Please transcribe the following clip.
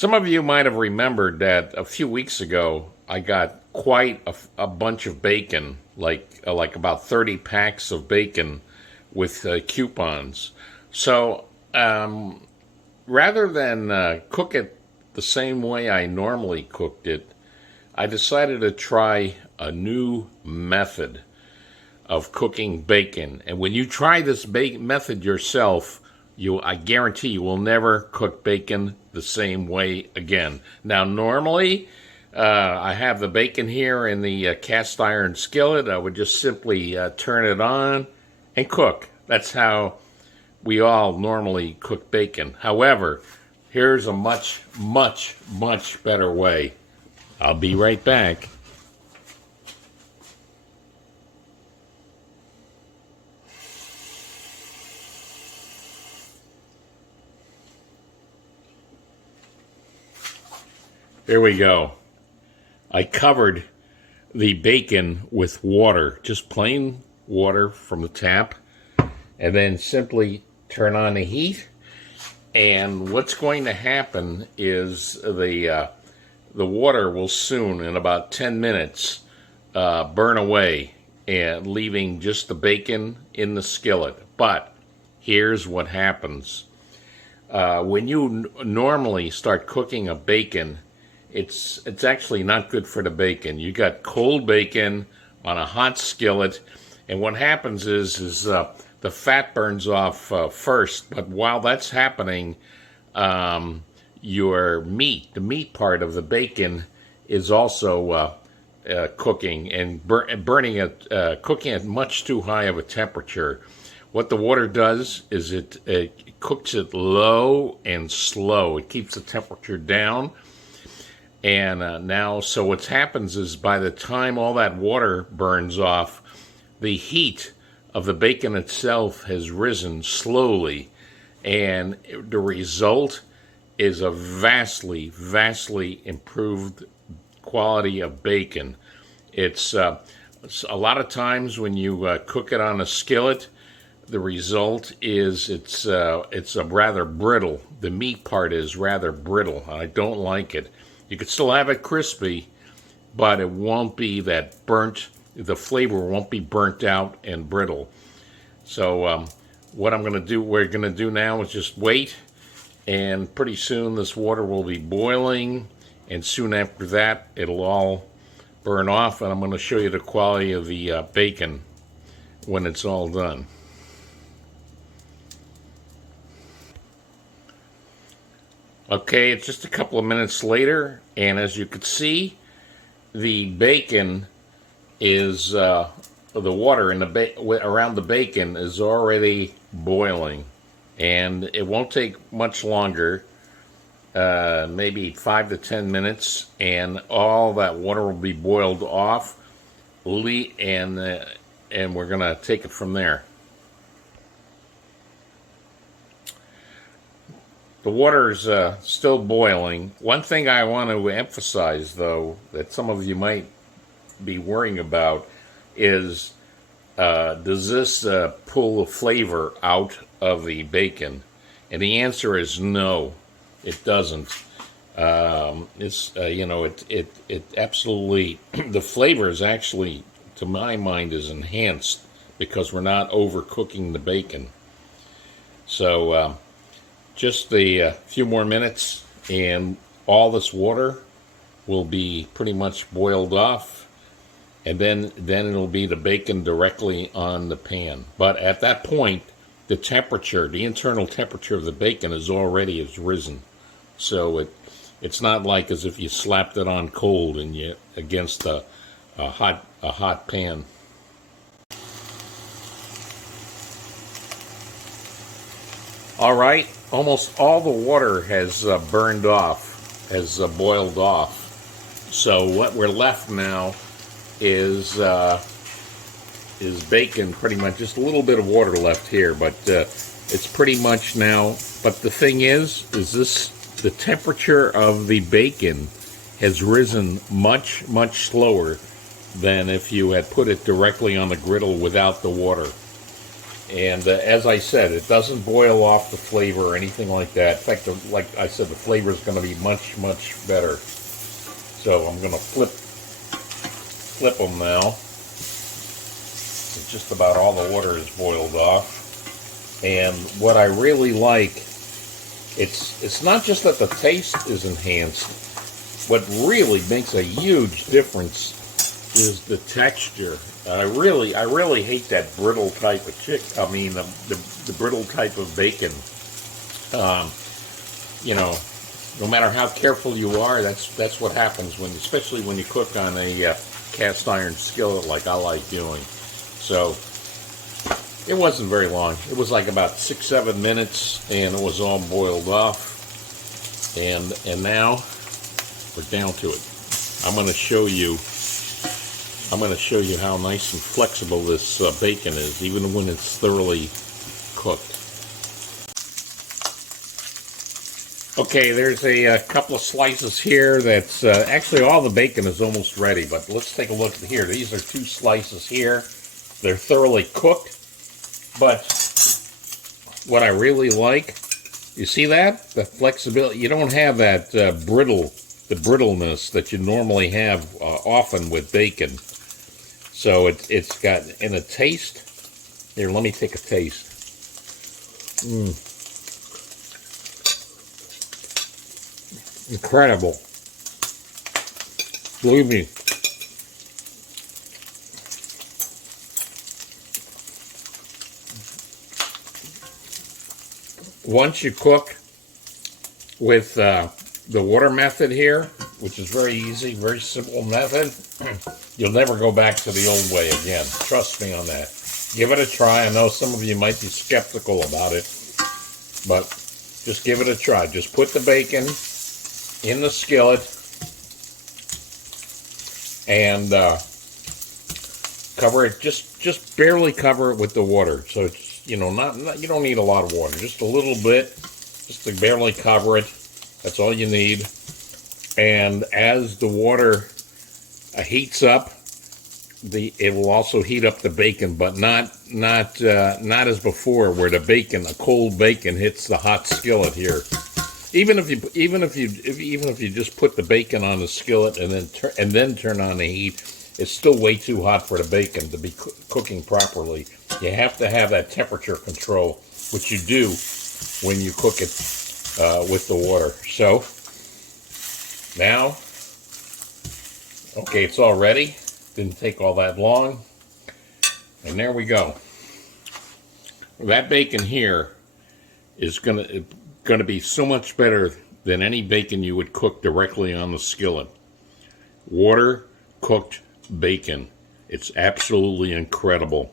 Some of you might have remembered that a few weeks ago I got quite a bunch of bacon, like about 30 packs of bacon with coupons. So rather than cook it the same way I normally cooked it, I decided to try a new method of cooking bacon. And when you try this method yourself, I guarantee you will never cook bacon the same way again. Now, normally, I have the bacon here in the cast iron skillet. I would just simply turn it on and cook. That's how we all normally cook bacon. However, here's a much, much, much better way. I'll be right back. There we go. I covered the bacon with water, just plain water from the tap, and then simply turn on the heat. And what's going to happen is the water will soon, in about 10 minutes, burn away, and leaving just the bacon in the skillet. But here's what happens. When you normally start cooking a bacon, it's actually not good for the bacon. You got cold bacon on a hot skillet, and what happens is the fat burns off first. But while that's happening, your meat, the meat part of the bacon, is also cooking and burning it, cooking at much too high of a temperature. What the water does is it cooks it low and slow. It keeps the temperature down. And now, so what happens is by the time all that water burns off, the heat of the bacon itself has risen slowly, and the result is a vastly, vastly improved quality of bacon. It's a lot of times when you cook it on a skillet, the result is it's a rather brittle. The meat part is rather brittle. I don't like it. You could still have it crispy, but it won't be that burnt. The flavor won't be burnt out and brittle. So what we're going to do now is just wait, and pretty soon this water will be boiling, and soon after that it'll all burn off, and I'm going to show you the quality of the bacon when it's all done. Okay, it's just a couple of minutes later, and as you can see, the bacon is, the water in around the bacon is already boiling, and it won't take much longer, maybe 5 to 10 minutes, and all that water will be boiled off, and we're going to take it from there. The water's still boiling. One thing I want to emphasize, though, that some of you might be worrying about is, does this pull the flavor out of the bacon? And the answer is no, it doesn't. It absolutely, the flavor is actually, to my mind, is enhanced because we're not overcooking the bacon. So, just a few more minutes and all this water will be pretty much boiled off, and then it'll be the bacon directly on the pan. But at that point, the internal temperature of the bacon has risen. So it's not like as if you slapped it on cold and you against a hot pan. All right, almost all the water has burned off, has boiled off. So what we're left now is bacon, pretty much, just a little bit of water left here, but it's pretty much now. But the thing is the temperature of the bacon has risen much, much slower than if you had put it directly on the griddle without the water. And as I said, it doesn't boil off the flavor or anything like that. In fact, like I said, the flavor is going to be much, much better. So I'm going to flip them now. Just about all the water is boiled off. And what I really like, it's not just that the taste is enhanced. What really makes a huge difference is the texture. I really hate that brittle type of the brittle type of bacon. You know, no matter how careful you are, that's what happens especially when you cook on a cast iron skillet like I like doing. So it wasn't very long. It was like about 6-7 minutes, and it was all boiled off. And now we're down to it. I'm going to show you how nice and flexible this bacon is, even when it's thoroughly cooked. Okay, there's a couple of slices here. That's actually all the bacon is almost ready, but let's take a look here. These are 2 slices here. They're thoroughly cooked, but what I really like, you see that? The flexibility. You don't have that the brittleness that you normally have often with bacon. So it's got, in a taste, here, let me take a taste. Incredible. Believe me. Once you cook with the water method here, which is very easy, very simple method, you'll never go back to the old way again. Trust me on that. Give it a try. I know some of you might be skeptical about it, but just give it a try. Just put the bacon in the skillet and cover it. Just barely cover it with the water. So it's, you know, not you don't need a lot of water. Just a little bit, just to barely cover it. That's all you need. And as the water heats up, it will also heat up the bacon, but not as before, where a cold bacon hits the hot skillet here. Even if you just put the bacon on the skillet and then turn on the heat, it's still way too hot for the bacon to be cooking properly. You have to have that temperature control, which you do when you cook it with the water. So now, okay, it's all ready. Didn't take all that long. And there we go. That bacon here is gonna be so much better than any bacon you would cook directly on the skillet. Water cooked bacon. It's absolutely incredible.